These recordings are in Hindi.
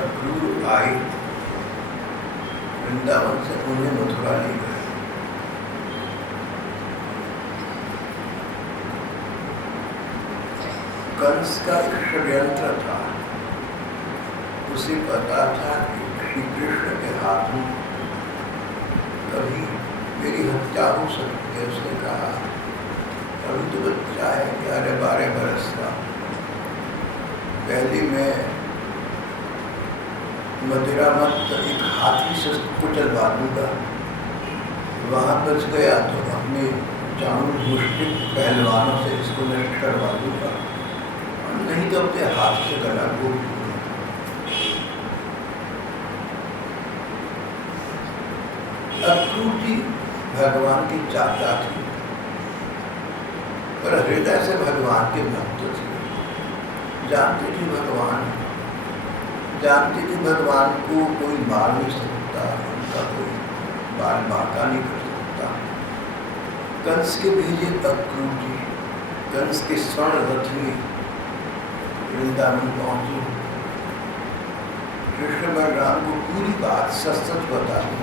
अक्रूर आई वृंदावन से उन्हें मथुरा ले गए। कंस का एक षड्यंत्र था। उसे पता था कि श्री कृष्ण के हाथों कभी मेरी हत्या हो सकती है। उसने कहा अभी तो बच्चा है, 11-12 बरस का, पहले मैं मदिरा मत एक हाथी से कुचलवा दूंगा, वहाँ बच गया तो अपने चाणूर मुष्टिक पहलवानों से इसको नष्ट करवा दूंगा, और नहीं तो अपने हाथ से गला घोट दूंगा। अक्रूर जी भगवान के चाचा थे, पर हृदय से भगवान के भक्त थे। जानते थे भगवान को कोई मार नहीं सकता, उनका कोई बाल बांका नहीं कर सकता। कंस के भेजे अक्रूर जी कंस के स्वर्ण रथ में वृंदावन पहुंचे। कृष्ण बलराम को पूरी बात सच बता दी,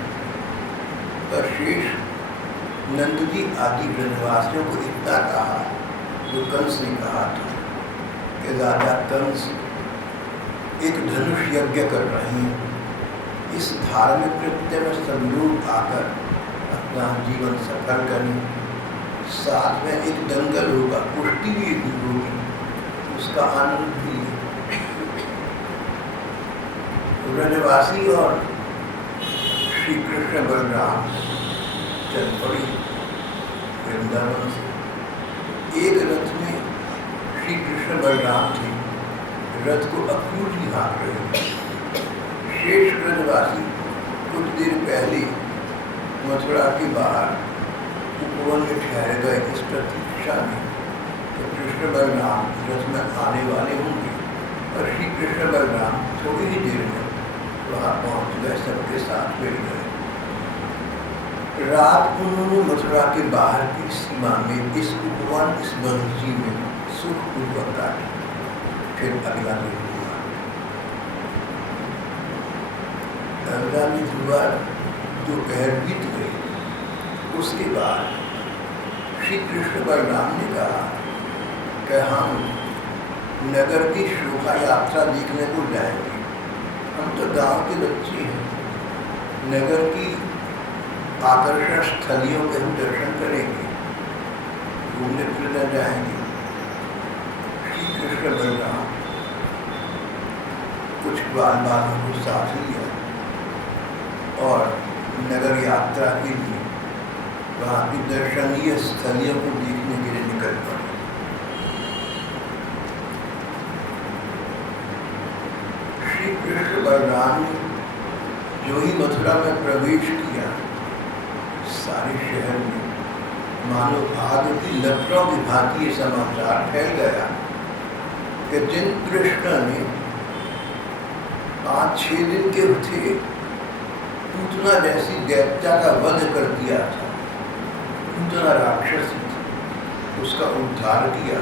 पर शेष नंद जी आदि ब्रजवासियों को इतना कहा जो कंस ने कहा था कि राजा कंस एक धनुष यज्ञ कर रहे हैं, इस धार्मिक कृत्य में सब लोग आकर अपना जीवन सफल करें। साथ में एक दंगल होगा, कुश्ती भी होगी, उसका आनंद भी है। ब्रजवासी और श्री कृष्ण बलराम चल पड़ी वृंदावन से। एक रथ में श्री कृष्ण बलराम थे, रथ को अक्रूर जी हाँक रहे। शेष ब्रजवासी कुछ देर पहले मथुरा के बाहर उपवन में ठहर गए इस प्रतीक्षा में तो कृष्ण बलराम रथ में आने वाले होंगे, और श्री कृष्ण बलराम थोड़ी ही देर में वहाँ पहुँच गए, सबके साथ मिल गए। रात उन्होंने मथुरा के बाहर की सीमा में इस उपवन, इस बगीची में सुखपूर्वक काटी। फिर अगला दिन हुआ, दोपहर बीत गई। उसके बाद श्री कृष्ण बलराम ने कहा कि हम नगर की शोभा यात्रा देखने को जाएंगे। हम तो गांव के बच्चे हैं, नगर की आकर्षण स्थलियों के हम दर्शन करेंगे, घूमने फिरने जाएंगे। श्री कृष्ण बलराम कुछ बालों को साथ लिया और नगर यात्रा के लिए वहाँ की दर्शनीय स्थलियों को देखने के लिए निकल पड़े। श्री कृष्ण बलराम ने जो ही मथुरा में प्रवेश किया, सारे शहर में मानो आग की लपटों की भांति समाचार फैल गया कि जिन कृष्ण ने 5-6 दिन के थे पूतना जैसी दैत्या का वध कर दिया था, पूतना राक्षसी थी, उसका उद्धार किया,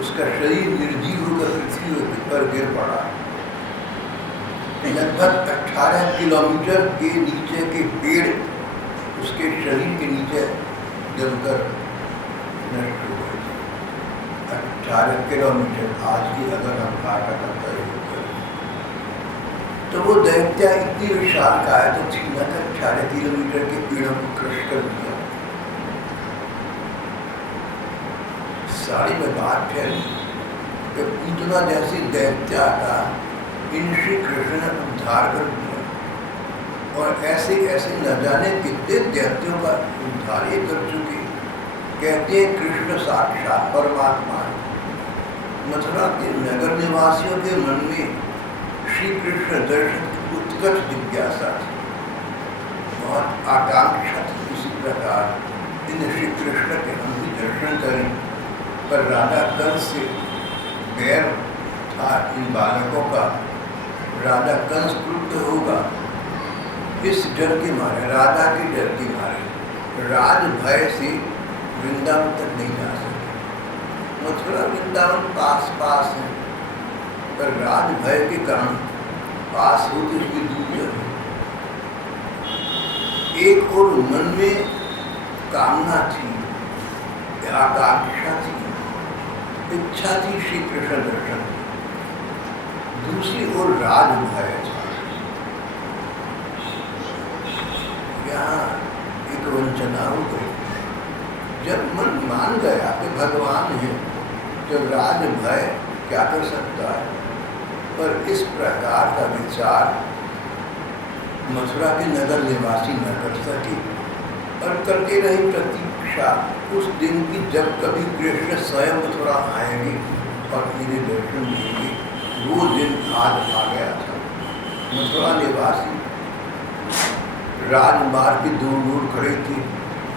उसका शरीर निर्जीव होकर पृथ्वी पर गिर पड़ा। लगभग 18 किलोमीटर के नीचे के पेड़ उसके शरीर के नीचे जलकर नष्ट हो गए। 18 किलोमीटर आज की अगर हम काटा करते तो वो दैत्या इतनी विशाल काय तो थी न, 18 किलोमीटर के पेड़ों को क्रश कर दिया। सारी में बात फैली कि पूतना जैसी दैत्या का इन श्री कृष्ण ने उद्धार कर दिया, और ऐसे ऐसे न जाने कितने दैत्यों का उद्धार ये कर चुके। कहते हैं कृष्ण साक्षात परमात्मा है। मथुरा के नगर निवासियों के मन में श्री कृष्ण दर्शन की उत्कट जिज्ञासा थी, बहुत आकांक्षा थी। इसी प्रकार इन श्री कृष्ण के हम भी दर्शन करें, पर राजा कंस से बैर था इन बालकों का। राजा कंस क्रुद्ध होगा, इस डर के मारे, राजा के डर के मारे राज भय से वृंदावन तक नहीं जा सके। मथुरा वृंदावन पास पास है, पर राज भय के कारण पास होते हुए दूर चले। एक और मन में कामना थी, आकांक्षा थी, इच्छा थी श्री कृष्ण दर्शन की, दूसरी ओर राज भय था। यहाँ एक वंचना हो गई। जब मन मान गया कि भगवान है तो राज भय क्या कर सकता है। पर इस प्रकार का विचार मथुरा के नगर निवासी न कर सके और करके रही प्रतीक्षा उस दिन की जब कभी कृष्ण स्वयं मथुरा आएंगे और इन्हें दर्शन देंगे। वो दिन आज आ गया था। मथुरा निवासी राजमार्ग के दूर खड़े थे।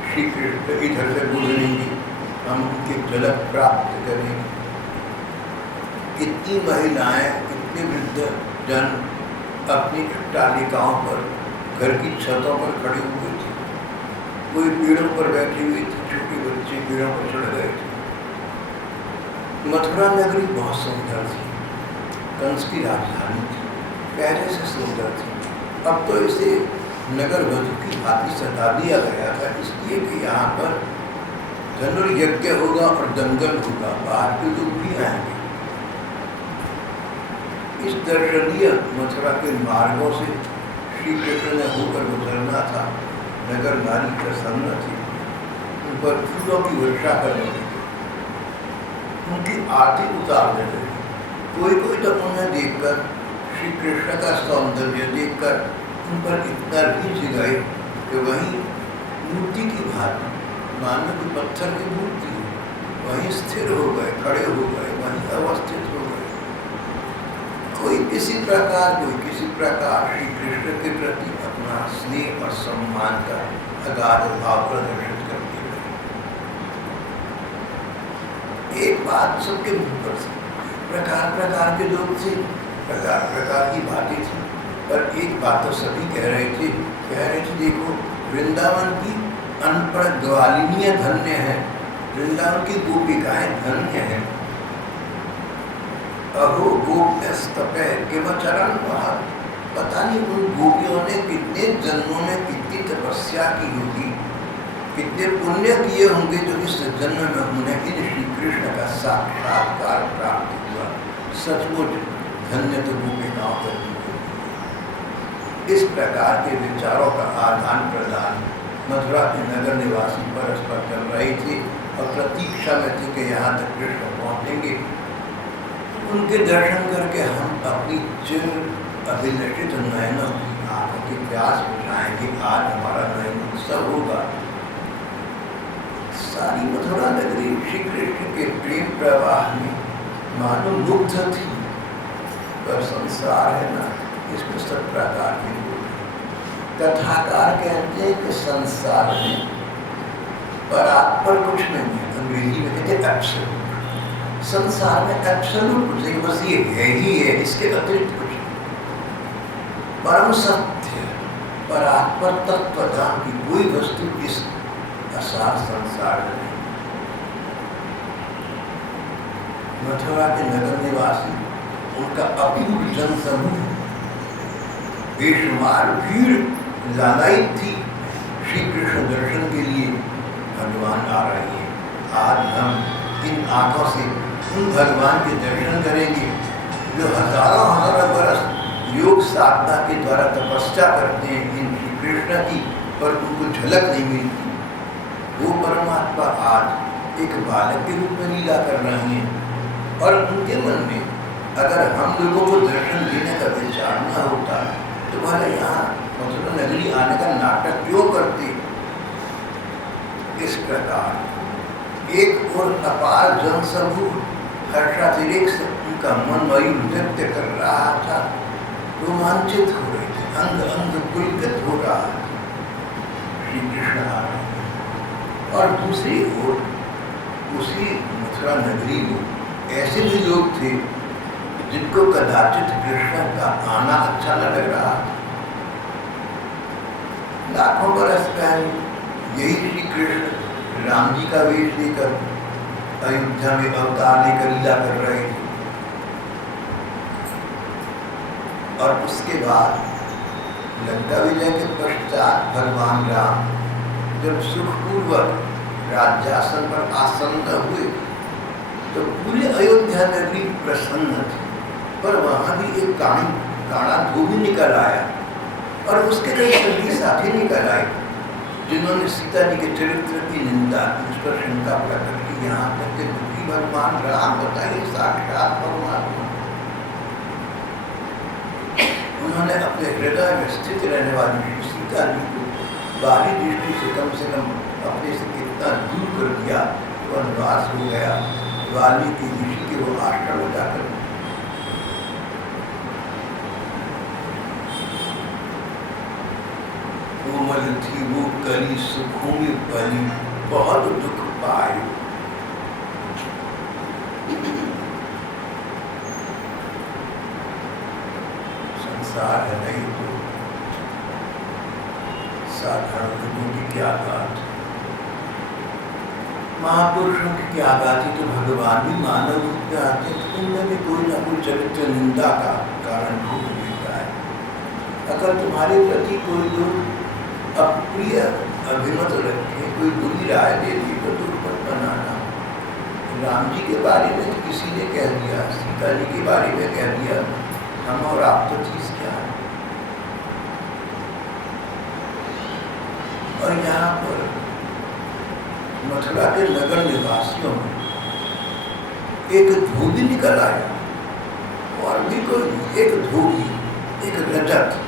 श्री कृष्ण इधर से गुजरेंगे, हम उनके झलक प्राप्त करेंगे। कितनी महिलाएं, कितने वृद्ध जन अपनी अट्टालिकाओं पर, घर की छतों पर खड़े हुए थे। कोई पेड़ों पर बैठे हुए थे, छोटे बच्चे पेड़ों पर चढ़ गए थे। मथुरा नगरी बहुत सुंदर थी, कंस की राजधानी थी, पहले से सुंदर थी। अब तो इसे नगर वधु की भांति सजा दिया गया था, इसलिए कि यहाँ पर धनुर्यज्ञ होगा और दंगल होगा, बाहर के लोग भी आएंगे। इस दर्शनीय मथुरा के मार्गों से श्री कृष्ण ने होकर गुजरना था। नगर नारी प्रसन्न थी, उन पर फूलों की वर्षा करने लगी, उनकी आरती उतारने लगी। कोई कोई तो उन्हें देखकर, श्री कृष्ण का सौंदर्य देखकर उन पर इतना रीझ गए कि वहीं मूर्ति की भांति, मानो कि पत्थर की मूर्ति, वहीं स्थिर हो गए, खड़े हो गए, वहीं अवस्थित हो गए। कोई किसी प्रकार श्री कृष्ण के प्रति अपना स्नेह और सम्मान का अगाध भाव प्रदर्शित करते रहे। एक बात सबके मुंह पर थी, प्रकार प्रकार के लोग थे, प्रकार प्रकार की बातें थी, पर एक बात तो सभी कह रहे थे देखो वृंदावन की अनपढ़ ग्वालिनियां धन्य है, वृंदावन की गोपिकाएं धन्य है। अहो गोप्यस्तपे केवचरण वहां, पता नहीं उन गोपियों ने कितने जन्मों में कितनी तपस्या की होगी, कितने पुण्य किए होंगे जो इस जन्म में उन्हें इन श्री कृष्ण का साक्षात्कार प्राप्त हुआ। सचमुच धन्य तो गोपिकाओं को। इस प्रकार के विचारों का आदान प्रदान मथुरा के नगर निवासी परस्पर कर रहे थे और प्रतीक्षा में थे कि यहाँ तक कृष्ण पहुँचेंगे। उनके दर्शन करके हम अपनी चिर अभिलषित नयनों की आंखों की प्यास बुझाएंगे। आज हमारा नयन उत्सव होगा। सारी मथुरा नगरी श्री कृष्ण के प्रेम प्रवाह में मानो मुग्ध थी। पर संसार है ना, इसमें सब प्रकार के लोग। कथाकार कहते हैं कि संसार में परात्पर कुछ नहीं है, अंग्रेजी में कहते हैं एब्सोल्यूट। संसार में एब्सोल्यूट कुछ नहीं, बस ये है ही है, इसके अतिरिक्त कुछ नहीं। परम सत्य, परात्पर तत्वज्ञान की कोई वस्तु इस असार संसार में नहीं। मथुरा के नगर निवासी, उनका अपूर्व जन समूह, बेशुमार भीड़ लालायित थी श्री कृष्ण दर्शन के लिए। भगवान आ रहे हैं, आज हम इन आंखों से उन भगवान के दर्शन करेंगे जो हजारों हजारों बरस योग साधना के द्वारा तपस्या करते हैं इन श्री कृष्ण की, पर उनको झलक नहीं मिलती। वो परमात्मा आज एक बालक के रूप में लीला कर रहे हैं और उनके मन में अगर हम लोगों को दर्शन देने का विचार न होता तो भले यहाँ मथुरा नगरी आने का नाटक क्यों करते। इस प्रकार एक और अपार जनसमूह हर्षातिरेक से उनका मन मयूर नृत्य कर रहा था, रोमांचित हो रहे थे, अंग अंग पुलकित हो रहा था। श्री कृष्ण आ रहे हैं। और दूसरी ओर उसी मथुरा नगरी में ऐसे भी लोग थे जिनको कदाचित कृष्ण का आना अच्छा न लग रहा। लाखों बरस पहले यही श्री कृष्ण राम जी का वेश लेकर अयोध्या में अवतार लेकर लीला कर रहे थे। और उसके बाद लंका विजय के पश्चात भगवान राम जब सुखपूर्वक राज्यासन पर आसन्न हुए तो पूरे अयोध्या नगरी प्रसन्न थी, पर वहां भी एक काड़ा धोबी निकल आया और उसके कई संगी साथी निकल आए जिन्होंने सीता जी के चरित्र की निंदा की, उस पर शंका प्रकट की। यहाँ तक के दुखी भगवान राम बताइए साक्षात परमात्मा, उन्होंने अपने हृदय में स्थित रहने वाली सीता जी को बाहरी दृष्टि से कम अपने से कितना दूर कर दिया तो वनवास हो गया। वाल्मीकि ऋषि के वो आश्रम में जाकर कोमल थी वो कली सुखों में पली, बहुत दुख पाए। संसार है नहीं तो साधारण लोगों की क्या बात, महापुरुषों की क्या बात है। तो भगवान भी मानव रूप में आते हैं तो उनमें भी कोई ना कोई चरित्र निंदा का कारण ढूंढ लेता है। अगर तुम्हारे प्रति कोई लोग अप्रिय अभिमत रखे, कोई बुरी राय दे दी तो तुम पर बनाना। राम जी के बारे में किसी ने कह दिया, सीता जी के बारे में कह दिया, हम और आप तो चीज क्या है। और यहाँ पर मथुरा के नगर निवासियों में एक धोबी निकल आया, और भी कोई एक धोबी, एक रजक।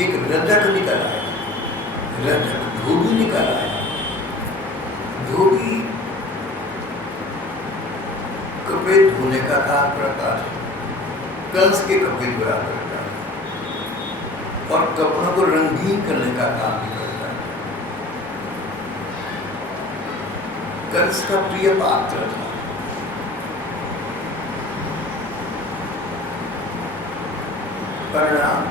एक रजक निकल आया, रजक धोबी निकल आया। धोबी कपड़े धोने का काम करता था, कंस के कपड़े धोया करता था और कपड़ों को रंगीन करने का काम भी करता था। कंस का प्रिय पात्र था। परिणाम,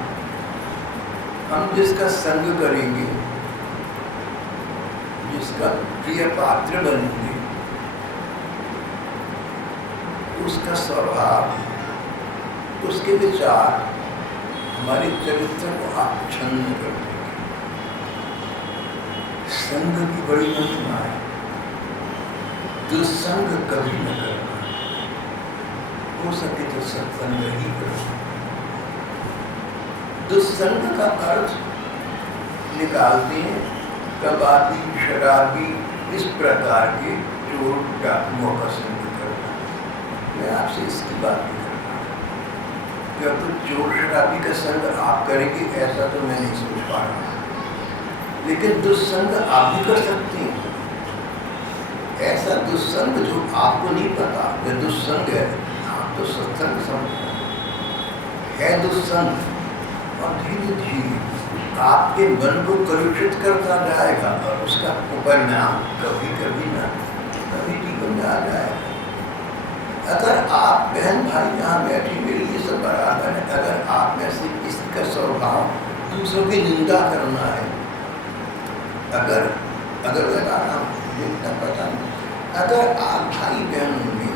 हम जिसका संग करेंगे, जिसका प्रिय पात्र बनेंगे, उसका स्वभाव, उसके विचार हमारे चरित्र को आच्छन्न कर देंगे। संग की बड़ी महिमा है, दुस्संग कभी न करना, हो सके तो सत्संग ही करो। दुस्संग का अर्थ निकालते हैं कबाबी, शराबी, इस प्रकार के चोर डाकुओं का संग करना। मैं आपसे इसकी बात नहीं करता, जब तो चोर शराबी का संग आप करेंगे ऐसा तो मैं नहीं सोच पा रहा, लेकिन दुस्संग आप भी कर सकते हैं। ऐसा दुस्संग जो आपको नहीं पता यह दुस्संग है, आप तो सत्संग समझते है दुस्संग, और धीरे धीरे आपके मन को कलुषित करता जाएगा और उसका परिणाम कभी कभी ना कभी जीवन में आ जाएगा। अगर आप बहन भाई यहाँ बैठे, मेरी ये सब बराबर है, अगर आप में से किसी का स्वभाव दूसरों की निंदा करना है, अगर लगा रहा हूँ पता नहीं, अगर आप भाई बहनों में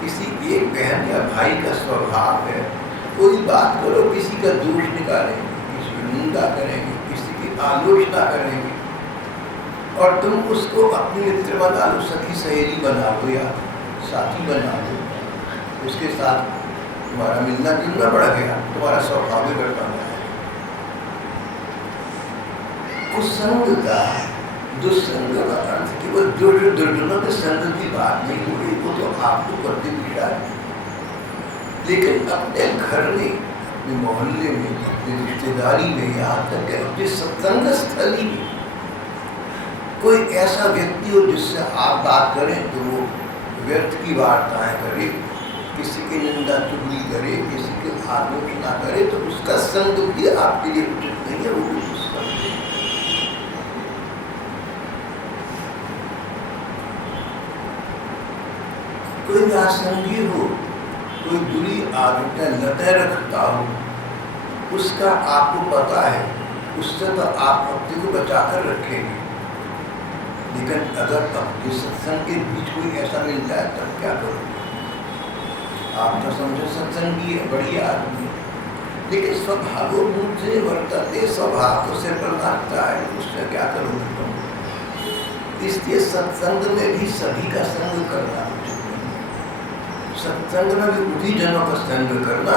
किसी एक बहन या भाई का स्वभाव है, कोई बात करो किसी का दोष निकालेंगे, किसी की निंदा करेंगे, किसी की आलोचना करेंगे, और तुम उसको अपनी मित्र बना लो, सखी सहेली बना लो या साथी बना लो, उसके साथ तुम्हारा मिलना जुलना बढ़ गया, तुम्हारा स्वभाव भी बढ़ता है। उस संग का दुस्संग का अर्थ केवल दुर्जनों के संग की बात नहीं हो रही, वो तो आपको करते दिखा है, लेकिन अपने घर में, अपने मोहल्ले में, अपनी रिश्तेदारी में, यहाँ तक कि अपनी सत्संग स्थली में कोई ऐसा व्यक्ति हो जिससे आप बात करें तो वो व्यर्थ की वार्ताएं करे, किसी की निंदा चुगली करे, किसी की आलोचना करे, तो उसका संग भी आपके लिए उचित नहीं है। वो कोई आसंगी हो, कोई बुरी आदतें लतें रखता हो, उसका आपको पता है उससे तो आप अपने को बचा कर रखेंगे। लेकिन अगर अपने सत्संग के बीच कोई ऐसा मिल जाए तब क्या करोगे? आप तो समझो सत्संगी है, बढ़िया आदमी, लेकिन स्वभाव रूप से वर्तते, स्वभाव तो सिर पर नाचता है, उससे क्या करोगे तुम? इसलिए सत्संग में भी सभी का संग करना उचित नहीं। सत्संग में भी उन्हीं जनों का संग करना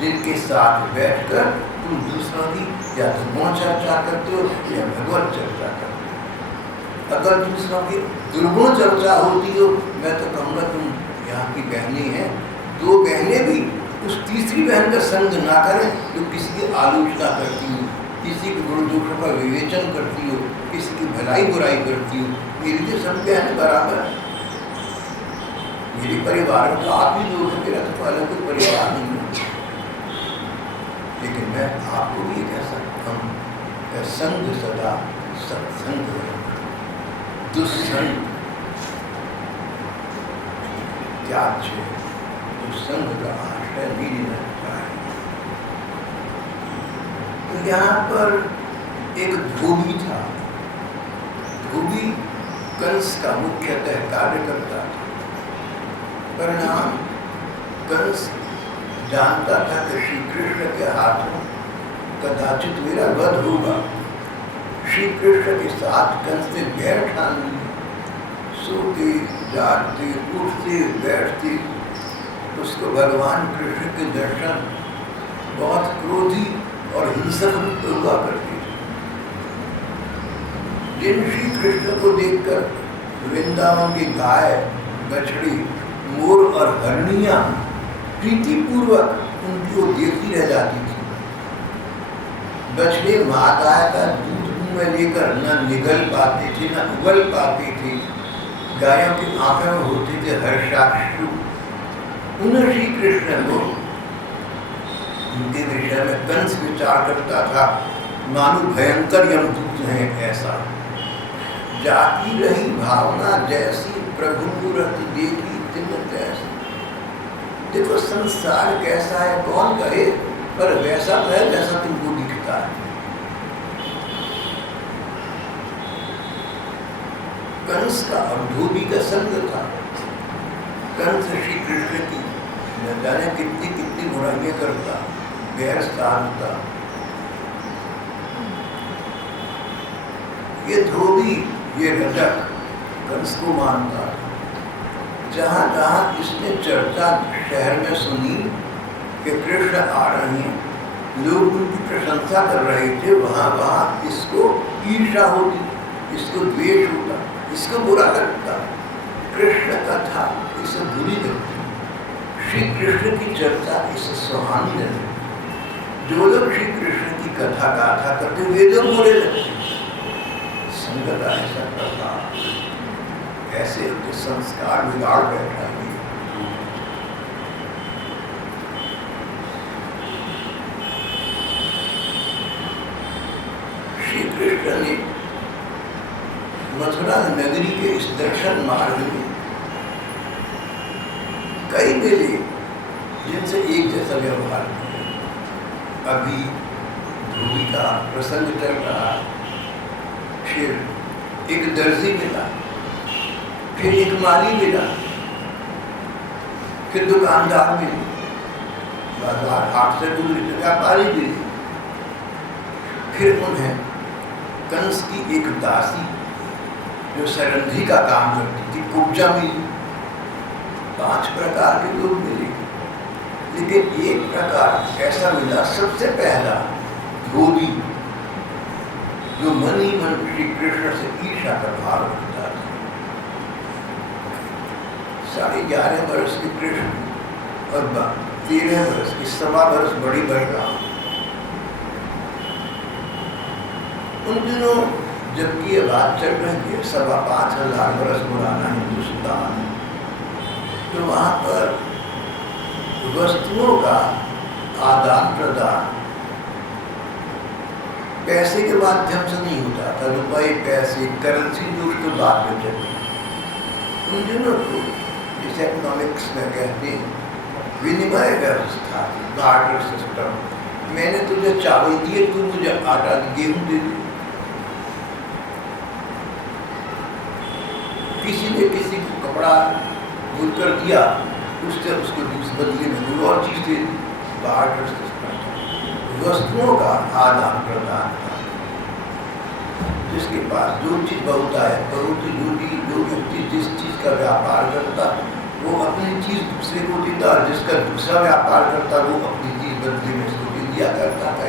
जिनके साथ बैठकर तुम दूसरों की या तो गुण चर्चा करते हो या भगवत चर्चा करते हो। अगर दूसरों की दुर्गुण चर्चा होती हो, मैं तो कहूँगा तुम यहाँ की बहनें हैं, दो बहनें भी उस तीसरी बहन का संग ना करें जो किसी की आलोचना करती हो, किसी के गुण दोषों का विवेचन करती हो, किसी की भलाई बुराई करती हो। मेरी तो सब बहन बराबर है। मेरे परिवार में तो आप ही लोग हैं, मेरा तो अलग कोई परिवार नहीं है। लेकिन मैं आपको भी कह सकता हूँ कि संग सदा सत्संग दुस्संग त्याज्य, दुस्संग का आश्रय नहीं लेना चाहिए। तो यहाँ पर एक धोबी था। धोबी कंस का मुख्यतः कार्यकर्ता था। परिणाम कंस जानता था कि श्री कृष्ण के हाथों कदाचित मेरा वध होगा। श्री कृष्ण के साथ कंस ने बैर ठान ली। सोते जागते उठते बैठते उसको भगवान कृष्ण के दर्शन बहुत क्रोधी और हिंसक रूप में हुआ करते थे। जिन श्री कृष्ण को देखकर वृंदावन की गाय, बछड़ी, मोर और हरणियां प्रीतिपूर्वक उनकी ओर देखती रह जाती थी। बछड़े माँ गाय का दूध मुंह में लेकर न निगल पाते थे न उगल पाते थे। गायों की आंखों में होते थे हर्षाश्रु। उन श्री कृष्ण को उनके विषय में कंस विचार करता था मानो भयंकर यमदूत हैं ऐसा। जाती रही भावना जैसी, प्रभु मूर्ति देखी तिन तैसी। देखो संसार कैसा है कौन कहे, पर वैसा तो है जैसा तुमको दिखता है। कंस का और धोबी का संग था। कंस श्री कृष्ण की न जाने कितनी कितनी बुराइयां करता, गैर साधता। ये धोबी, ये रजक कंस को मानता। जहाँ जहाँ इसने चर्चा शहर में सुनी कि कृष्ण आ रहे हैं, लोग उनकी प्रशंसा कर रहे थे, वहाँ वहाँ इसको ईर्ष्या होती, इसको द्वेष होता, इसको बुरा लगता। कृष्ण कथा इसे बुरी लगती, श्री कृष्ण की चर्चा इसे सुहानी लगती। जो लोग श्री कृष्ण की कथा गाथा करते वे लोग बुरे लगते। संगत ऐसा करता, ऐसे उनके संस्कार बिगाड़ बैठा है। श्री कृष्ण ने मथुरा नगरी के इस दर्शन मार्ग में कई मेले जिनसे एक जैसा व्यवहार किया। अभी धोबी का प्रसंग चल रहा, फिर एक दर्जी मिला, फिर एक माली मिला, फिर दुकानदार मिले, बाजार हाट से दूर व्यापारी मिले, फिर उन्हें कंस की एक दासी जो सरंधी का काम करती थी कुब्जा मिली। 5 प्रकार के लोग मिले, लेकिन एक प्रकार ऐसा मिला सबसे पहला, धोबी, जो मन ही मन श्री कृष्ण से ईर्ष्या का भाव रखता था। 11.5 वर्ष के कृष्ण और 13 वर्ष की 1.25 वर्ष बड़ी बड़का। उन दिनों जबकि ये बात चल रही है 5,500 वर्ष पुराना हिंदुस्तान, तो वहाँ पर वस्तुओं का आदान प्रदान पैसे के माध्यम से नहीं होता था। रुपये, पैसे, करेंसी जो उसको बाद में चलती। उन दिनों को जिसे इकोनॉमिक्स में कहते हैं विनिमय व्यवस्था, बार्टर सिस्टम, मैंने तुझे चावल दिए, तू मुझे आटा गेहूं दे दे। किसी ने किसी को कपड़ा बुन कर दिया, उससे उसको बदले में कोई और चीज दे दी। बार्टर सिस्टम, वस्तुओं का आदान प्रदान था। जिसके पास जो चीज बहुत है, बहुत जो व्यक्ति जिस चीज का व्यापार करता वो अपनी चीज दूसरे को देता, और जिसका दूसरा व्यापार करता वो अपनी चीज बदले में उसको दे दिया करता था।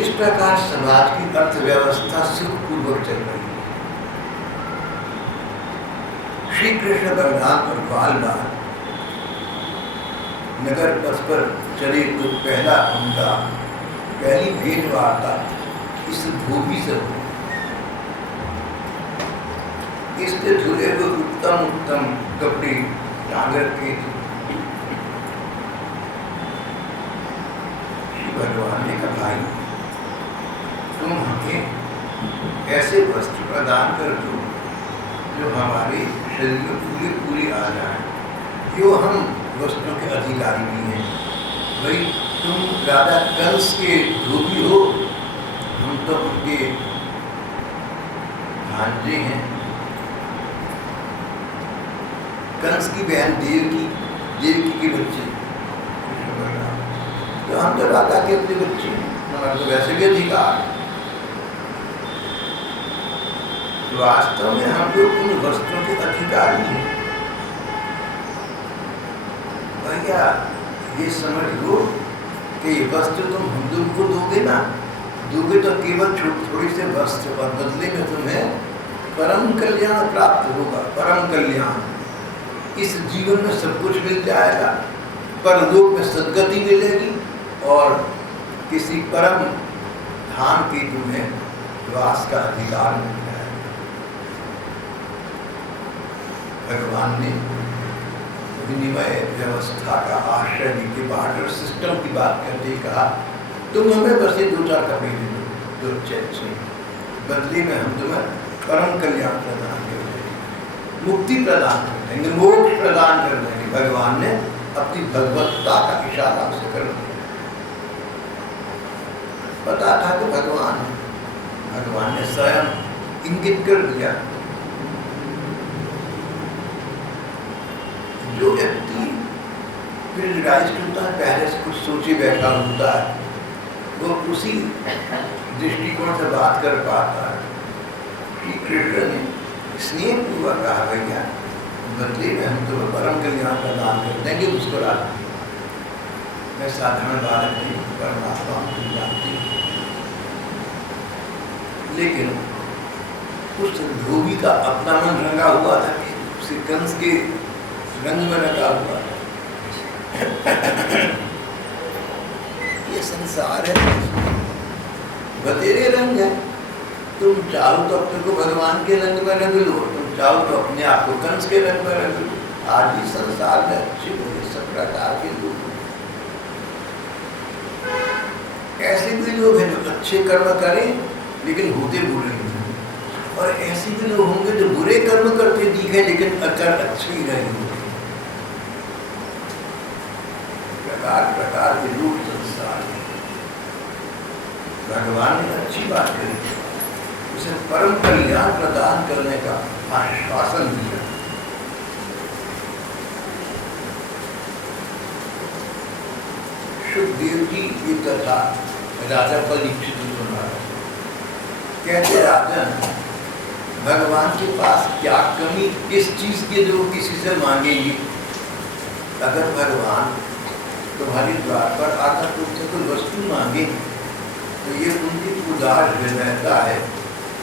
इस प्रकार समाज की अर्थव्यवस्था सुखपूर्वक चल रही है। श्री कृष्ण बलराम और बाल नगर पथ पर चले तो पहली भेंट वार्ता इस धोबी से हुई। इसके धुले को उत्तम कपड़े नागर के श्री भगवान ने कहा, भाई तुम हमें ऐसे वस्त्र प्रदान कर दो जो हमारे शरीर में पूरी आ जाए, जो हम वस्त्रों के अधिकारी भी हैं। भाई तुम राजा कंस के धोबी हो, हम तो उनके भांजे हैं। कंस की बहन देवकी के बच्चे, तो हम तो राजा के अपने बच्चे हैं, हमारे तो वैसे भी अधिकार। वास्तव में हम लोग उन वस्त्रों के अधिकारी हैं। भैया ये समझ लो कि ये वस्त्र तुम हिंदू को दोगे ना, दोगे तो केवल थोड़ी से वस्त्र, और बदले में तुम्हें परम कल्याण प्राप्त होगा। परम कल्याण, इस जीवन में सब कुछ मिल जाएगा, परलोक में सद्गति मिलेगी, और किसी परम धाम की तुम्हें वास का अधिकार मिल जाएगा। भगवान ने विनिमय व्यवस्था का आश्रय लेके बार्टर सिस्टम की बात करते कहा, तुम हमें बस ये 2-4 कपड़े दे दो, जो अच्छे, बदले में हम तुम्हें परम कल्याण प्रदान कर देंगे, मुक्ति प्रदान कर देंगे, मोक्ष प्रदान कर देंगे। भगवान ने अपनी भगवत्ता का इशारा उसे कर दिया। पता था कि भगवान ने स्वयं इंगित कर दिया। जो व्यक्ति प्रिजडाइज्ड होता है, पहले से कुछ सोचे बैठा होता है, वो उसी दृष्टिकोण से बात कर पाता है। श्री कृष्ण ने स्नेह पूर्वक कहा, भैया बदले में हम तुम्हें परम कल्याण प्रदान कर देंगे, मुस्कुरा। मैं साधारण बालक नहीं, परमात्मा को जानती हूँ। लेकिन उस धोबी का अपना मन रंगा हुआ था कि उसे कंस के रंग में रंगा हुआ था। ये संसार है, बतेरे रंग है। तुम चाहो तो अपने को भगवान के रंग में रंग लो, तुम चाहो तो अपने आप को कंस के रंग में रंग लो। आज ही संसार में अच्छे बुरे सब प्रकार के लोग, ऐसे भी लोग हैं जो अच्छे कर्म करें लेकिन होते बुरे नहीं, और ऐसे भी लोग होंगे जो बुरे कर्म करते दिखे लेकिन अकर अच्छे ही नहीं होते। प्रकार के लोग संसार में। भगवान ने अच्छी बात करी, उसे परम कल्याण प्रदान करने का आश्वासन दिया। सुखदेव जी की कथा राजा परीक्षित सुना, कहते राजन भगवान के पास क्या कमी, किस चीज की जो किसी से मांगेंगे। अगर भगवान तुम्हारी द्वार पर आकर तुमसे कोई वस्तु मांगे तो ये उनकी उदार हृदयता है,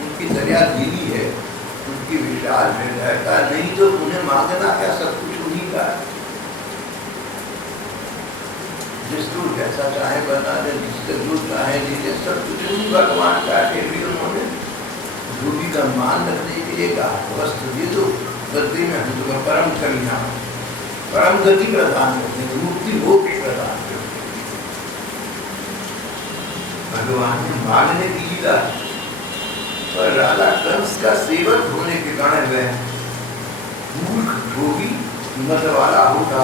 उनकी दया दिली है, उनकी विशाल हृदयता। नहीं तो उन्हें मांगना क्या, सब कुछ उन्हीं का है। जिसको जैसा चाहे बना दे, जिससे जो चाहे दे, सब कुछ उन्हीं भगवान का है। फिर भी उन्होंने धोबी का मान रखने के लिए कहा, वस्त्र दे दो, बदले में हम तुम्हें परम कल्याण, परम गति प्रदान करते हैं, मुक्ति मोक्ष प्रदान करते हैं। भगवान ने मांगने की लीला, और राजा कंस का सेवक होने के कारण वह मूर्ख धोबी मत वाला होता,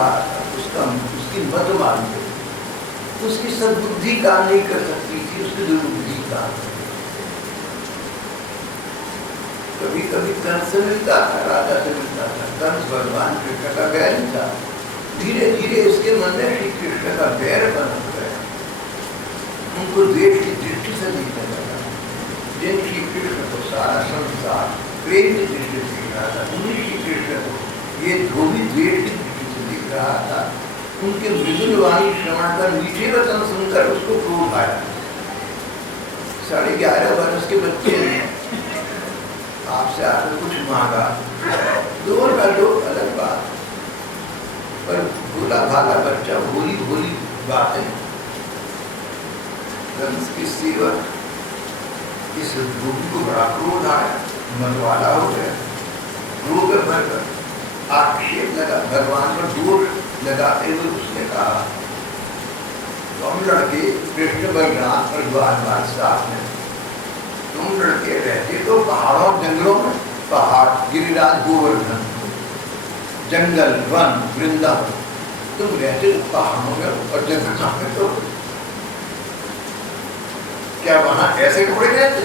उसकी मत मानते। उसकी सद्बुद्धि काम नहीं कर सकती थी, उसकी दुर्बुद्धि काम। कभी कभी कंस से मिलता था, राजा से मिलता था। कंस भगवान कृष्ण का बैर था। धीरे धीरे इसके मन में श्री कृष्ण का बैर बना गया, उनको द्वेष की दृष्टि से देखने लगा। जिन श्री कृष्ण को सारा संसार प्रेम की दृष्टि से देख रहा था, उन्हीं श्री कृष्ण को ये धोबी द्वेष की दृष्टि से देख रहा था। उनके मृदुल वाणी श्रवण कर, मीठे वचन सुनकर उसको क्रोध आया। 11.5 वर्ष के बच्चे ने आपसे आकर कुछ मांगा, दो ना दो अलग बात, पर भोला भाला बच्चा भोली भोली बातें। कंस की सेवक इस धोबी को बड़ा क्रोध आया, मनवाला हो गया। रोग भर आक्षेप लगा, भगवान पर दोष लगाते हुए उसने कहा, तुम लड़के कृष्ण बलराम और द्वारपाल साथ में, तुम लड़के रहते तो पहाड़ों जंगलों में, पहाड़ गिरिराज गोवर्धन, जंगल वन वृंदावन, तुम रहते तो पहाड़ों में और जंगलों में, तो क्या वहां ऐसे कपड़े रहते?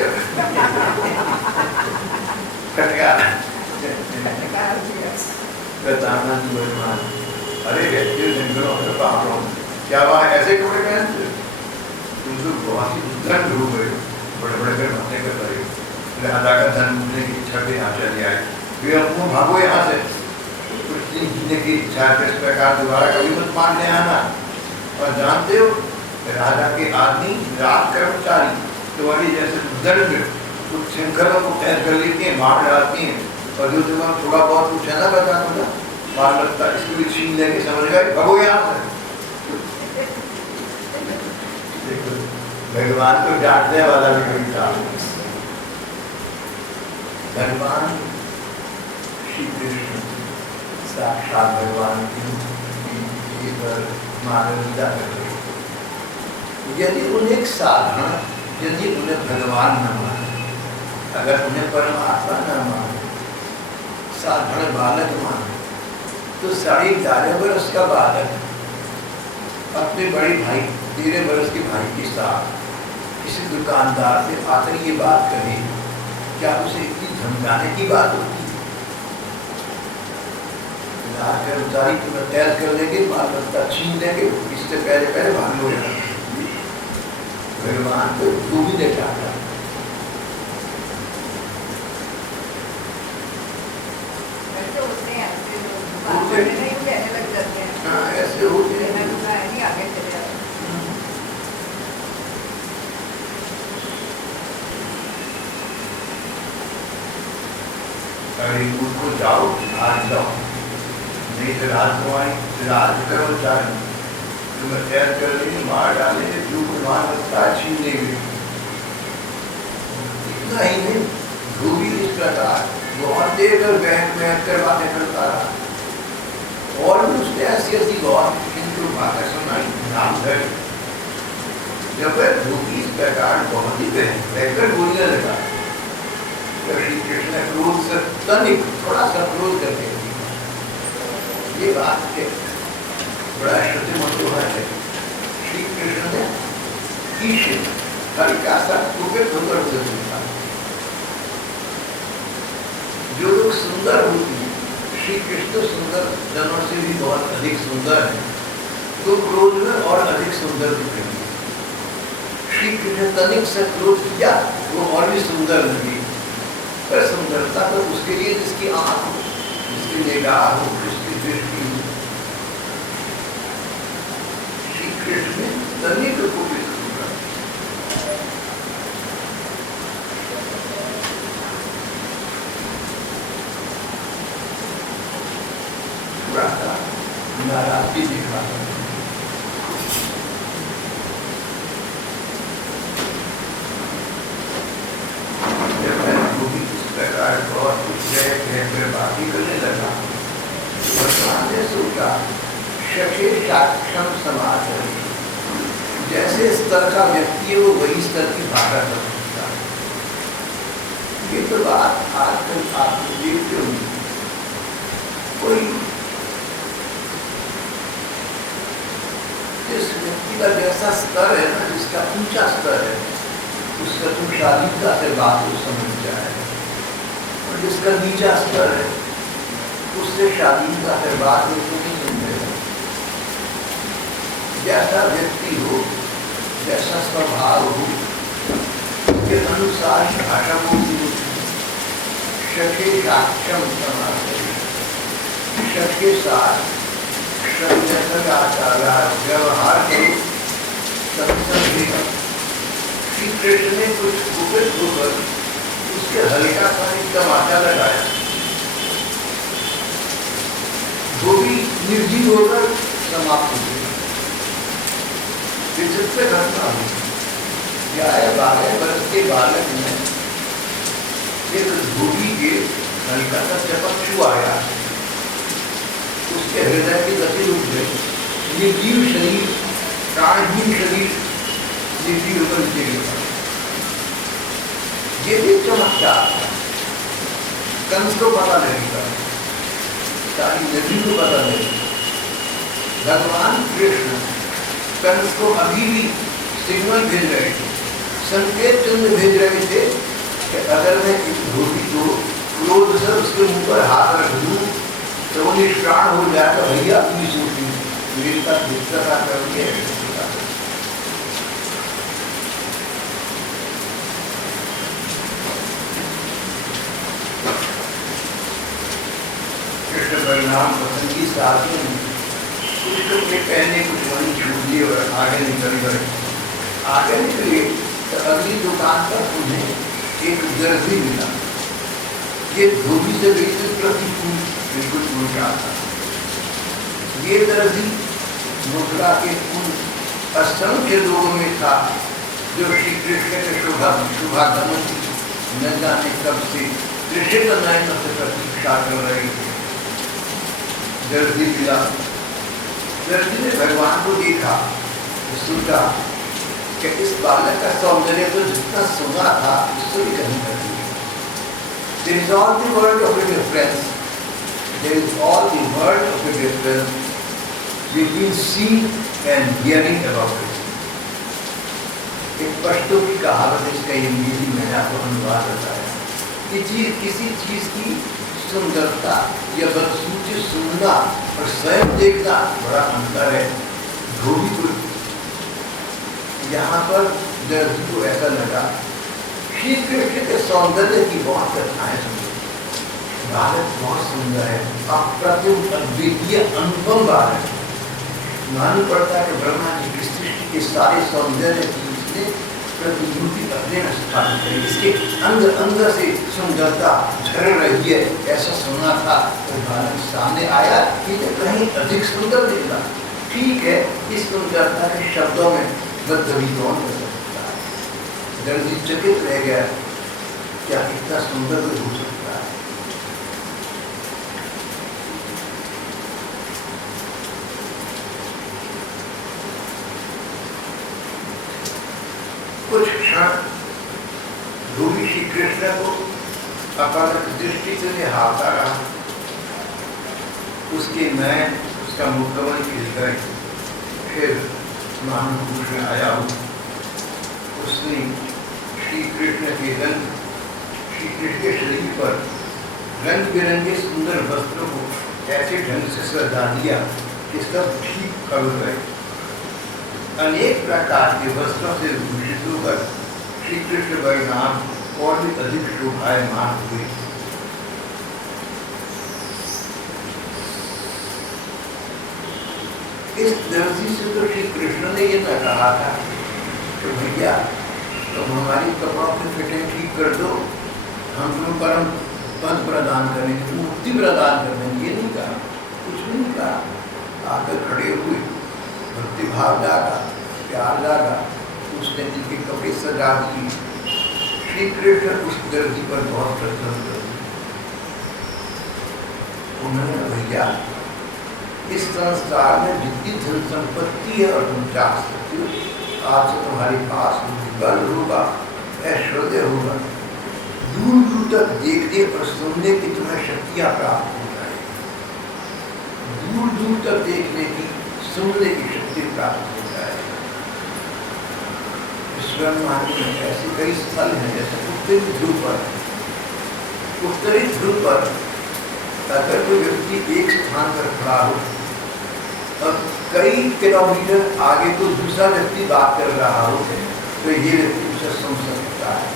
अरे रहते जंगलों में पहाड़ों में, क्या वहां ऐसे कपड़े पहनते? तुम तो बहुत ही धन हो गए, बड़े बड़े घर बनने कर रहे, राजा का धन मिलने की इच्छा पे यहाँ चले आए, वे अपने भागो यहाँ से, कुछ दिन जीने की इच्छा है, इस प्रकार दोबारा कभी मत मानने आना। और जानते हो राजा के आदमी राज कर्मचारी तुम्हारी जैसे दंड कुछ श्रृंखलों को कैद कर लेती हैं, मार डालती हैं, और जो तुम्हारा थोड़ा बहुत कुछ है ना बता दूंगा मार लगता, इसको भी छीन लेंगे, समझ गए, भगो यहाँ से। भगवान को डांटने वाला भी कोई था। भगवान श्री कृष्ण साक्षात भगवान की मानव लीला कर रहे। यदि उन्हें साधना, यदि उन्हें भगवान न माने, अगर उन्हें परमात्मा न माने, साधारण बालक माने, तो 11.5 वर्ष का बालक अपने बड़े भाई 13 वर्ष के भाई के साथ किसी दुकानदार से आकर ये बात कहे, क्या उसे इतनी धमकाने की बात होती? कर्मचारी तुम्हें कैद कर लेंगे, माल बस्ता छीन लेंगे, इससे पहले पहले भाग लो। भगवान को जो भी देखा था, ऐसे होते हैं। अरे उनको जाओ, आज जाओ, नहीं तो रात को आए, रात कर्मचारी तुम्हें कैद कर लेंगे, मार डालेंगे, जो मार बस्ता छीन लेंगे। इतना ही नहीं, धोबी इस प्रकार बहुत देर कर बहक कर बातें करता रहा, और भी उसने ऐसी ऐसी बहुत किंतु बातें सुनाई, नाम धर। जब वह धोबी इस प्रकार बहुत ही बहकर बोलने लगा, श्री कृष्ण क्रोध से तनिक थोड़ा सा क्रोध करके, ये बात है बड़ा श्रुति मनोहर है। श्री कृष्ण ने ईश्वर हल्का सा कुपित होकर उसे पूछा, जो लोग सुंदर होती है, श्री कृष्ण सुंदर जनों से भी बहुत अधिक सुंदर है, तो क्रोध में और अधिक सुंदर दिखेंगे। श्री कृष्ण तनिक से क्रोध किया, वो और भी सुंदर लगी, पर सुंदरता तो उसके लिए जिसकी आंख हो, जिसकी निगाह हो, जिसकी दृष्टि हो। श्री कृष्ण तनिक को भी सुंदर, नाराजगी दिखा बाकी करने लगा। भगवान ने सोचा, शखे साक्षम समाज, जैसे स्तर का व्यक्ति है वो वही स्तर की भाषा कर सकता है। ये तो बात आजकल आप देखते होंगे, कोई इस व्यक्ति का जैसा जिसका स्तर है ना, जिसका ऊंचा स्तर है, उसका तुम शालीनता से बात को समझ जाए, और जिसका नीचा स्तर है उससे शालीनता से बात को नहीं समझेगा। जैसा व्यक्ति हो, जैसा स्वभाव हो, उसके अनुसार ही भाषा बोलती होती है। शके साक्षम समाज, शक के साथ व्यवहार के श्री कृष्ण ने कुछ कुपित होकर उसके हल्का सा एक तमाचा लगाया, वो भी निर्जीव होकर समाप्त हो गया। विचित्र घटना हुई। 11-12 वर्ष के बालक में एक धोबी के हल्का सा चपक्षु आया, उसके हृदय की गति रुक गई। निर्जीव शरीर, प्राणहीन शरीर निर्जीव होकर नीचे गिरा। ये भी चमत्कार था। कंस को पता नहीं था, सारी नदी को पता नहीं। भगवान कृष्ण कंस को अभी भी सिग्नल भेज रहे थे, संकेत चिन्ह भेज रहे थे कि अगर मैं इस धोबी को क्रोध से उसके मुंह पर हाथ रख दूं तो वो निष्प्राण हो जाएगा। भैया अपनी सोची मेरे का दुष्टता करके कृष्ण परिणाम पसंद की साथ में कुछ तो के पहले कुछ वही छूट दिए और आगे निकल गए। आगे निकले तो अगली दुकान पर उन्हें एक दर्जी मिला। ये धोबी से बिल्कुल प्रतिकूल, बिल्कुल उल्टा था। ये दर्जी मथुरा के उन असंख्य लोगों में था जो श्री कृष्ण के शुभागमन न जाने कब से कृष्ण नयन से प्रतीक्षा कर रहे थे। दर्जी मिला। दर्जी ने भगवान को देखा, सोचा कि इस बालक का सौंदर्य तो जितना सुना था उससे भी कहीं कर दिया। There is all the world of a difference. There is all the world of a difference between seeing and hearing about it. एक पश्तो की कहावत है, इसका हिंदी में आपको अनुवाद बताया कि किसी चीज की सुंदरता या बदसूरती सुनना और स्वयं देखना बड़ा अंतर है। धोबी को यहाँ पर दर्जी को ऐसा लगा श्री कृष्ण के सौंदर्य की बहुत कथाएं सुनी, बालक बहुत सुंदर है, अप्रतिम अद्वितीय अनुपम बालक। मालूम पड़ता है कि ब्रह्मा जी की सृष्टि के सारे सौंदर्य की उसने प्रतिभूति अपने में स्थापित करी। इसके अंदर अंदर से सुंदरता झड़ रही है, ऐसा सुना था। तो बालक सामने आया कि कहीं अधिक सुंदर दिखला। ठीक है, इस सुंदरता के शब्दों में बदली कौन कर सकता है? दर्जी चकित रह गया, क्या इतना सुंदर भी हो सकता है? कुछ क्षण धोबी श्री कृष्ण को अपलक दृष्टि से निहारता रहा। उसके नयन, उसका मुखकमल खिल गए। फिर महानुपुरुष में आया हूँ, उसने श्री कृष्ण के रंग, श्री कृष्ण के शरीर पर रंग बिरंगे सुंदर वस्त्रों को ऐसे ढंग से सजा दिया कि सब ठीक कर गए। अनेक प्रकार के वस्त्रों से भूषित होकर श्री कृष्ण परिणाम और भी अधिक शोभायमान हुए। इस दर्जी से तो श्री कृष्ण ने ये न कहा था कि भैया तुम हमारी कपड़ों की फिटिंग ठीक कर दो, हम तुम्हें परम पद प्रदान करेंगे, मुक्ति प्रदान करेंगे। ये नहीं कहा, कुछ नहीं कहा। आकर खड़े हुए, भक्ति भाव जागा, प्यार जागा, उसने इनके कपड़े सजा दिए। श्री कृष्ण उस दर्जी पर बहुत प्रसन्न हुए। उन्होंने भैया इस संसार में जितनी धन संपत्ति है और तुम चाह सकते हो, आज से तुम्हारे पास बल होगा, ऐश्वर्य होगा, दूर दूर तक देखने और सुनने की तुम्हें शक्तियां प्राप्त हो जाएगी। दूर दूर तक देखने की, सुनने की शक्ति प्राप्त हो जाएगी। ब्रह्मांड में ऐसे कई स्थल हैं, जैसे उत्तरी ध्रुव पर, उत्तरी ध्रुव पर अगर कोई व्यक्ति एक स्थान पर खड़ा हो और कई किलोमीटर आगे कोई दूसरा व्यक्ति बात कर रहा हो, तो ये व्यक्ति उसे सुन सकता है।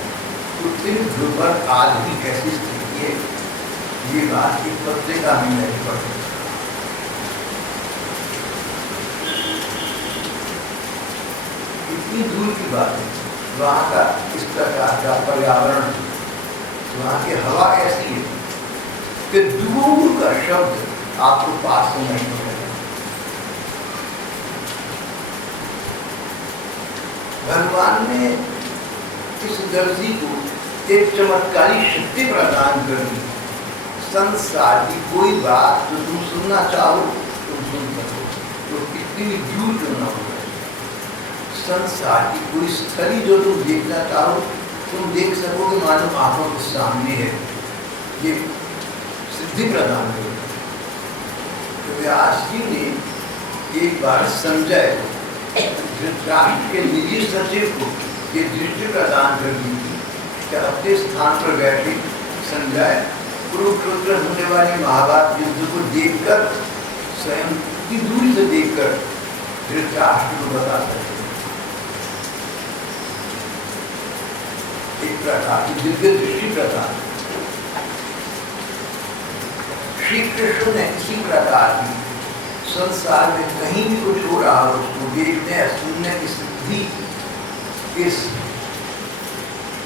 उत्तरी ध्रुव पर आज भी कैसी स्थिति है, ये बात एक पत्रिका में नहीं पढ़ी। इतनी दूर की बात है, वहाँ का इस प्रकार का पर्यावरण, वहाँ की हवा ऐसी है कि दूर का शब्द आपको पास में नहीं मिलेगा। भगवान ने इस दर्जी को एक चमत्कारी शक्ति प्रदान कर दी। संसार की कोई बात जो तुम सुनना चाहो तुम सुन सको, तो कितनी भी दूर क्यों ना हो। संसार की कोई स्थली जो तुम देखना चाहो तुम देख सकोगे, मानो आंखों के सामने है। ये सिद्धि प्रदान कर दी। तो व्यास जी ने एक बार संजय धृतराष्ट्र के निजी सचिव को ये दृष्टि प्रदान कर दी थी कि अपने स्थान पर बैठे संजय कुरुक्षेत्र होने वाले महाभारत युद्ध को देखकर, स्वयं की दूरी से देखकर धृतराष्ट्र को बता सकते। एक प्रकार की दिव्य दृष्टि प्रदान। श्री कृष्ण ने इसी प्रकार की संसार में कहीं भी कुछ हो रहा हो उसको देखने या सुनने की सिद्धि इस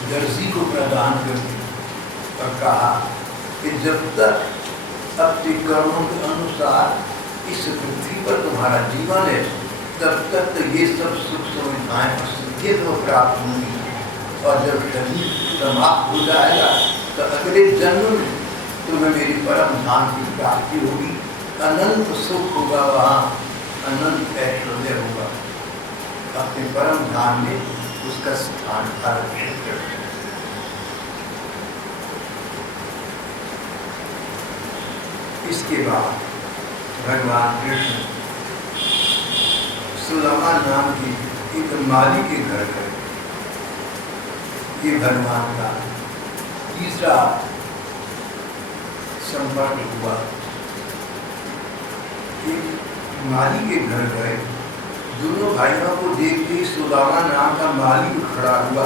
दर्जी को प्रदान कर दी और कहा कि जब तक अपने कर्मों के अनुसार इस पृथ्वी पर तुम्हारा जीवन है, तब तक तो ये सब सुख सुविधाएं और सिद्धियां तो प्राप्त होंगी, और जब शरीर समाप्त हो जाएगा तो अगले जन्म में तुम्हें मेरी परम धाम की प्राप्ति होगी। अनंत सुख होगा, वहाँ अनंत ऐश्वर्य होगा। अपने परम धाम में उसका स्थान आरक्षित कर। इसके बाद भगवान कृष्ण सुदामा नाम की एक माली के घर गए। ये भगवान का तीसरा संपर्क हुआ। माली के घर गए, दोनों भाइयों को देखते सुदामा नाम का माली खड़ा हुआ,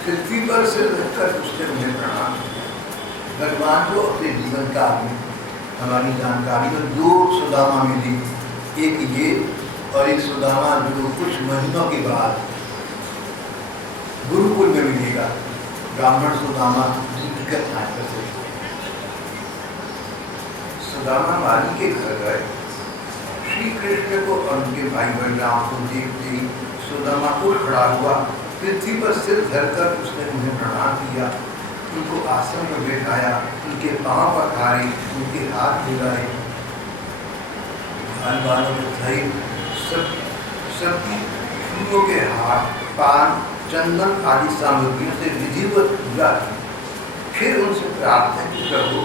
पृथ्वी पर सिर रखकर उसने उन्हें प्रणाम किया। भगवान को अपने जीवन काल में हमारी जानकारी में दो सुदामा मिली, एक ये और एक सुदामा जो कुछ महीनों के बाद गुरुकुल में मिलेगा। ब्राह्मण सुदामा जिनकी कथाएं प्रसिद्ध। सुदामा माली के घर गए, श्री कृष्ण को और उनके भाई बलराम को देखते ही सुदामा उठ खड़ा हुआ, पृथ्वी पर सिर धरकर उसने उन्हें प्रणाम किया, उनको आसन में बैठाया, उनके पांव पखारे, उनके हाथ हिलाए, बालों में धरे, सबकी फूलों के हार, पान, चंदन आदि सामग्रियों से विधिवत पूजा की। फिर उनसे प्रार्थना की, प्रभु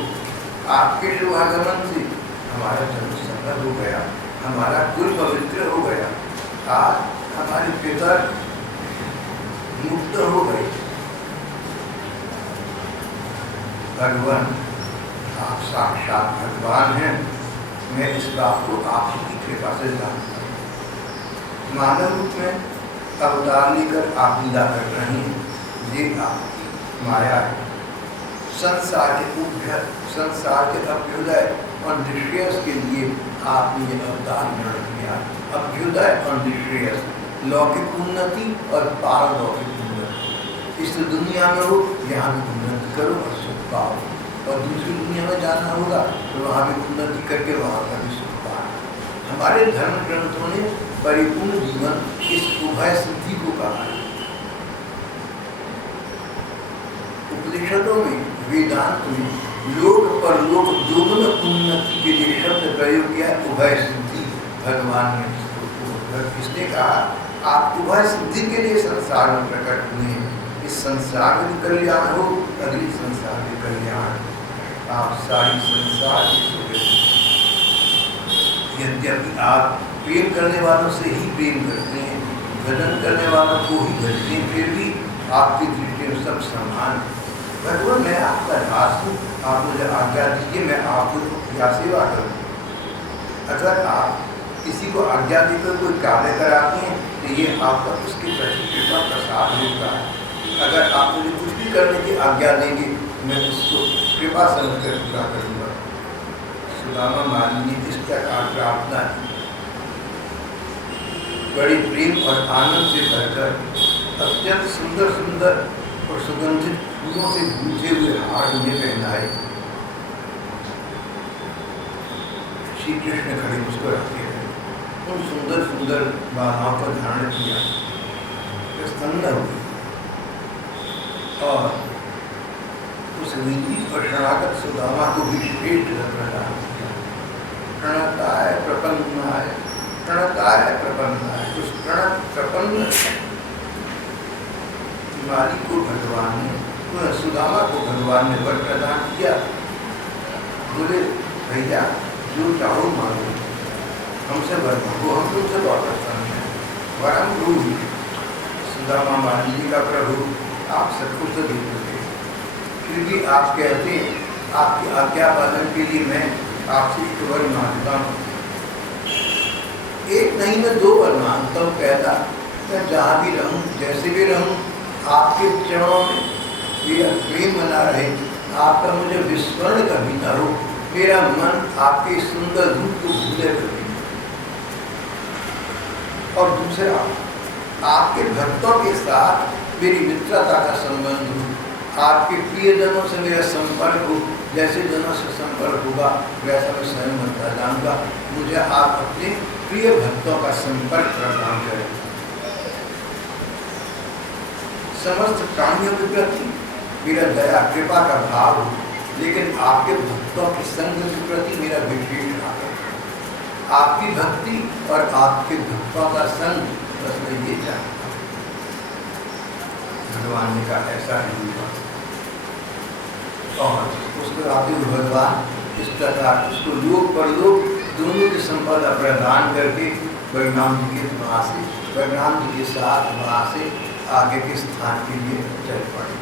आपके शुभागमन से हमारा जन्म सफल हो गया, हमारा कुल पवित्र हो गया, आज हमारे पिता मुक्त हो गए। भगवान आप साक्षात भगवान हैं, मैं इस बात को आप ही की कृपा से जानता हूँ। मानव रूप में अवतार लेकर आप लीला कर रहे हैं, ये आपकी माया है। संसार के अभ्युदय और निश्रेयस के लिए आपने ये अवतार ग्रहण किया। अभ्युदय और निश्रेयस, लौकिक उन्नति और पारलौकिक उन्नति। इस दुनिया में हो यहाँ भी उन्नति करो और सुख पाओ, और दूसरी दुनिया में जाना होगा तो वहाँ भी उन्नति करके वहाँ का भी सुख पाओ। हमारे धर्म ग्रंथों ने परिपूर्ण जीवन इस उभय सिद्धि को कहा है। उपनिषदों में, वेदांत में लोक परलोक दोनों उन्नति के लिए शब्द प्रयोग किया है, उभय सिद्धि। भगवान ने इसने कहा आप उभय सिद्धि के लिए संसार में प्रकट हुए हैं। इस संसार में कल्याण हो, अगले संसार में कल्याण। आप सारी संसार की, यद्यपि आप प्रेम करने वालों से ही प्रेम करते हैं, भजन करने वालों को ही भजते, फिर भी आपकी दृष्टि में सब समान। भगवान मैं आपका दास हूँ, आप मुझे आज्ञा दीजिए, मैं आपको क्या सेवा करूँ। अगर आप किसी को आज्ञा देकर कोई कार्य कराते हैं तो ये आपका उसके प्रति कृपा प्रसाद होता है। अगर आप मुझे कुछ भी करने की आज्ञा देंगे मैं उसको कृपा समझकर पूरा करूँगा। सुदामा माली ने इस प्रकार प्रार्थना की। बड़ी प्रेम और आनंद से भरकर अत्यंत सुंदर सुंदर और सुगंधित फूलों से गूंथे हुए हार उन्हें पहनाए। श्री कृष्ण खड़े मुस्कुराते रहे, उन सुंदर सुंदर बालाओं का धारण किया, प्रसन्न हुए और उस विनीत और शरणागत सुदामा को भी श्रेष्ठ प्रदान किया। प्रणताय प्रपन्नाय, प्रणताय प्रपन्नाय, उस प्रपन्न माली को भगवान ने, सुदामा को भगवान ने वर प्रदान किया। बोले भैया जो चाहो मांगो, हमसे वर मांगो, हम तुमसे बहुत प्रसन्न हैं। वरम रूप सुदामा माली जी का प्रभु आप सब कुछ तो देख थे, फिर भी आप कहते हैं आपकी आज्ञा पालन के लिए मैं आपसे एक वर मांगता हूँ। एक नहीं मैं दो वर मांगता हूँ। कहता मैं जहाँ भी रहूँ, जैसे भी रहूँ, आपके चरणों में मेरा प्रेम बना रहे, आपका मुझे विस्मरण कभी न हो, मेरा मन आपके सुंदर रूप को भूले कभी। और दूसरा, आपके भक्तों के साथ मेरी मित्रता का संबंध हो, आपके प्रियजनों से मेरा संपर्क हो, जैसे जनों से संपर्क होगा वैसा मैं स्वयं बनता जाऊँगा। मुझे आप अपने प्रिय भक्तों का संपर्क प्रदान करें। समस्त प्राणियों के प्रति मेरा दया कृपा का भाव हो, लेकिन आपके भक्तों के संग के प्रति मेरा विशेष भाव है। आपकी भक्ति और आपके भक्तों का संग, बस मैं ये चाहता हूँ। भगवान ने कहा ऐसा ही हुआ और उसको आगे भगवान इस प्रकार उसको लोक परलोक दोनों की संपदा प्रदान करके बलराम जी के वहाँ से, बलराम जी के साथ वहाँ से आगे के स्थान के लिए चल पड़े।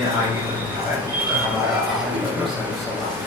यहाँ ये है और हमारा आज प्रसंग समाप्त।